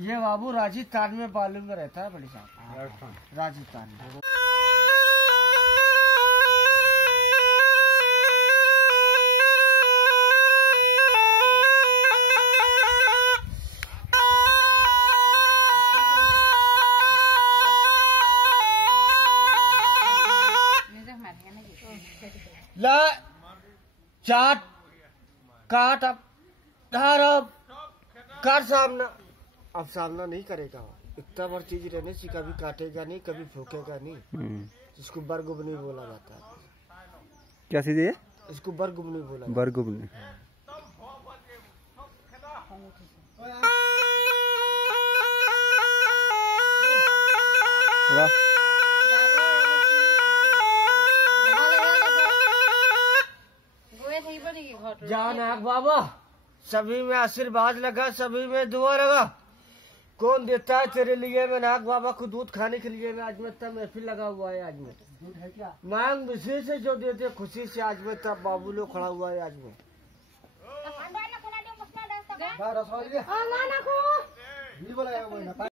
ये बाबू राजस्थान में बालू में रहता है बड़ी साहब, राजस्थान में। ला चाट काट अब धार अब काट सामना, अब सामना नहीं करेगा। इतना बड़ चीज रहने से कभी काटेगा नहीं, कभी फूकेगा नहीं। इसको बरगुबनी बोला जाता है। क्या चीज है? इसको बरगुबनी बोला। बरगुबनी। जा नाग बाबा, सभी में आशीर्वाद लगा, सभी में दुआ लगा। कौन देता है तेरे लिए? मैं नाग बाबा को दूध खाने के लिए मैं आज में तब महफिल लगा हुआ है। आज में दूध है क्या? मांग विशेष से जो देते खुशी से आज में तब बाबू लोग खड़ा हुआ है। आज में